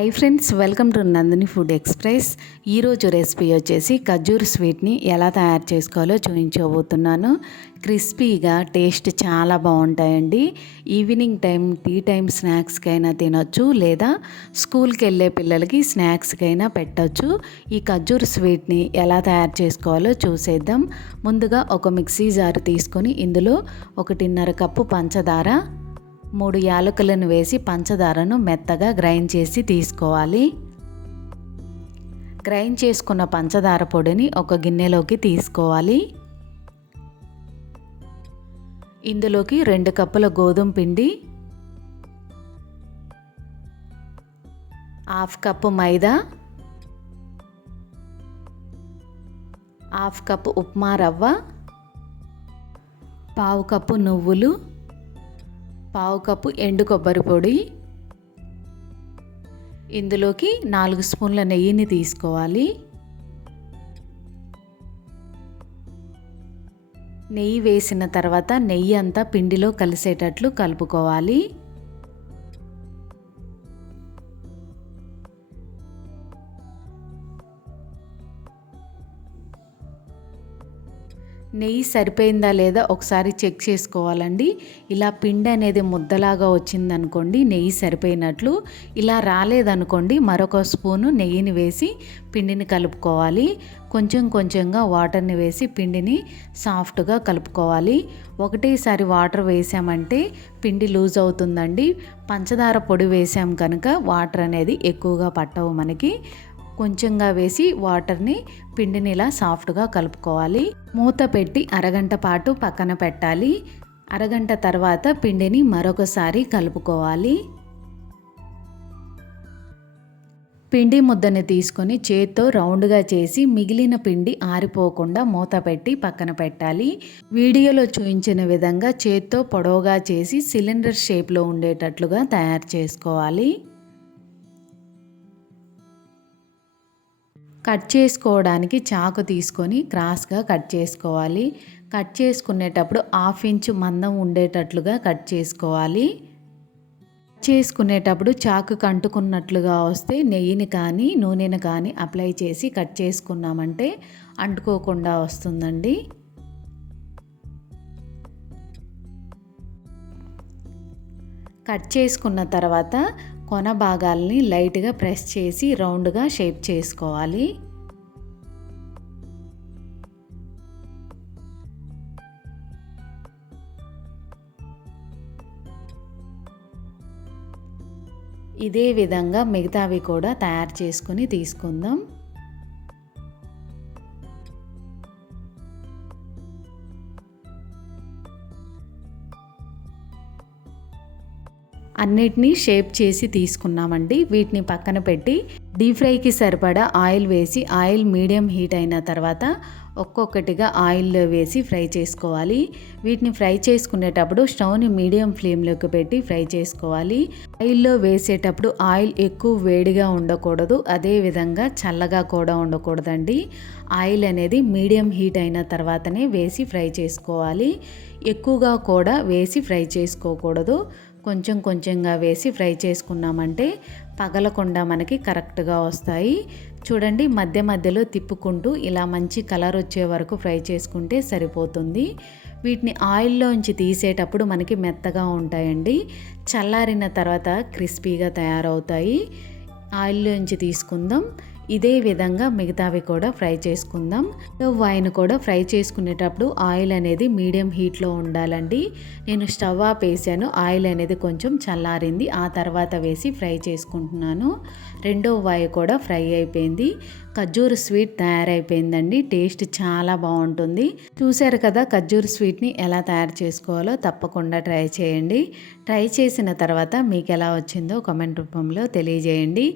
Hi friends welcome to Nandini food express ఈరోజు recipe వచ్చేసి ఖజూర్ స్వీట్ని ఎలా తయారు చేసుకోవాలో చూపించబోతున్నాను. క్రిస్పీగా టేస్ట్ చాలా బాగుంటాయండి. ఈవినింగ్ టైం టీ టైం స్నాక్స్కైనా తినొచ్చు లేదా స్కూల్కి వెళ్ళే పిల్లలకి స్నాక్స్కైనా పెట్టచ్చు. ఈ ఖజ్జూర్ స్వీట్ని ఎలా తయారు చేసుకోవాలో చూసేద్దాం. ముందుగా ఒక మిక్సీ జారు తీసుకొని ఇందులో ఒకటిన్నర కప్పు పంచదార మూడు యాలకులను వేసి పంచదారను మెత్తగా గ్రైండ్ చేసి తీసుకోవాలి. గ్రైండ్ చేసుకున్న పంచదార పొడిని ఒక గిన్నెలోకి తీసుకోవాలి. ఇందులోకి రెండు కప్పుల గోధుమ పిండి half cup maida half cup upma rava పావు కప్పు నువ్వులు పావు కప్పు ఎండు కొబ్బరి పొడి. ఇందులోకి నాలుగు స్పూన్ల నెయ్యిని తీసుకోవాలి. నెయ్యి వేసిన తర్వాత నెయ్యి అంతా పిండిలో కలిసేటట్లు కలుపుకోవాలి. నెయ్యి సరిపోయిందా లేదా ఒకసారి చెక్ చేసుకోవాలండి. ఇలా పిండి అనేది ముద్దలాగా వచ్చిందనుకోండి నెయ్యి సరిపోయినట్లు. ఇలా రాలేదనుకోండి మరొక స్పూను నెయ్యిని వేసి పిండిని కలుపుకోవాలి. కొంచెం కొంచెంగా వాటర్ని వేసి పిండిని సాఫ్ట్గా కలుపుకోవాలి. ఒకటేసారి వాటర్ వేసామంటే పిండి లూజ్ అవుతుందండి. పంచదార పొడి వేసాం కనుక వాటర్ అనేది ఎక్కువగా పట్టవు మనకి. కొంచెంగా వేసి వాటర్ని పిండిని ఇలా సాఫ్ట్గా కలుపుకోవాలి. మూత పెట్టి అరగంట పాటు పక్కన పెట్టాలి. అరగంట తర్వాత పిండిని మరొకసారి కలుపుకోవాలి. పిండి ముద్దని తీసుకొని చేత్తో రౌండ్గా చేసి మిగిలిన పిండి ఆరిపోకుండా మూత పెట్టి పక్కన పెట్టాలి. వీడియోలో చూపించిన విధంగా చేత్తో పొడవుగా చేసి సిలిండర్ షేప్లో ఉండేటట్లుగా తయారు చేసుకోవాలి. కట్ చేసుకోవడానికి చాకు తీసుకొని క్రాస్గా కట్ చేసుకోవాలి. కట్ చేసుకునేటప్పుడు హాఫ్ ఇంచ్ మందం ఉండేటట్లుగా కట్ చేసుకోవాలి. చేసుకునేటప్పుడు చాకు కంటుకున్నట్లుగా వస్తే నెయ్యిని కానీ నూనెని కానీ అప్లై చేసి కట్ చేసుకున్నామంటే అంటుకోకుండా వస్తుందండి. కట్ చేసుకున్న తర్వాత కొన భాగాల్ని లైట్గా ప్రెస్ చేసి రౌండ్గా షేప్ చేసుకోవాలి. ఇదే విధంగా మిగతావి కూడా తయారు చేసుకుని తీసుకుందాం. అన్నిటినీ షేప్ చేసి తీసుకున్నామండి. వీటిని పక్కన పెట్టి డీప్ ఫ్రైకి సరిపడా ఆయిల్ వేసి ఆయిల్ మీడియం హీట్ అయిన తర్వాత ఒక్కొక్కటిగా ఆయిల్లో వేసి ఫ్రై చేసుకోవాలి. వీటిని ఫ్రై చేసుకునేటప్పుడు స్టవ్ని మీడియం ఫ్లేమ్లోకి పెట్టి ఫ్రై చేసుకోవాలి. ఆయిల్లో వేసేటప్పుడు ఆయిల్ ఎక్కువ వేడిగా ఉండకూడదు. అదేవిధంగా చల్లగా కూడా ఉండకూడదండి. ఆయిల్ అనేది మీడియం హీట్ అయిన తర్వాతనే వేసి ఫ్రై చేసుకోవాలి. ఎక్కువగా కూడా వేసి ఫ్రై చేసుకోకూడదు. కొంచెం కొంచెంగా వేసి ఫ్రై చేసుకున్నామంటే పగలకుండా మనకి కరెక్ట్గా వస్తాయి. చూడండి మధ్య మధ్యలో తిప్పుకుంటూ ఇలా మంచి కలర్ వచ్చే వరకు ఫ్రై చేసుకుంటే సరిపోతుంది. వీటిని ఆయిల్లోంచి తీసేటప్పుడు మనకి మెత్తగా ఉంటాయండి. చల్లారిన తర్వాత క్రిస్పీగా తయారవుతాయి. ఆయిల్లోంచి తీసుకుందాం. ఇదే విధంగా మిగతావి కూడా ఫ్రై చేసుకుందాం. స్టవ్ ఆయిన్ కూడా ఫ్రై చేసుకునేటప్పుడు ఆయిల్ అనేది మీడియం హీట్లో ఉండాలండి. నేను స్టవ్ ఆఫ్ వేసాను. ఆయిల్ అనేది కొంచెం చల్లారింది. ఆ తర్వాత వేసి ఫ్రై చేసుకుంటున్నాను. రెండో వాయి కూడా ఫ్రై అయిపోయింది. ఖర్జూర్ స్వీట్ తయారైపోయిందండి. టేస్ట్ చాలా బాగుంటుంది. చూశారు కదా ఖర్జూర్ స్వీట్ని ఎలా తయారు చేసుకోవాలో? తప్పకుండా ట్రై చేయండి. ట్రై చేసిన తర్వాత మీకు ఎలా వచ్చిందో కామెంట్ రూపంలో తెలియజేయండి.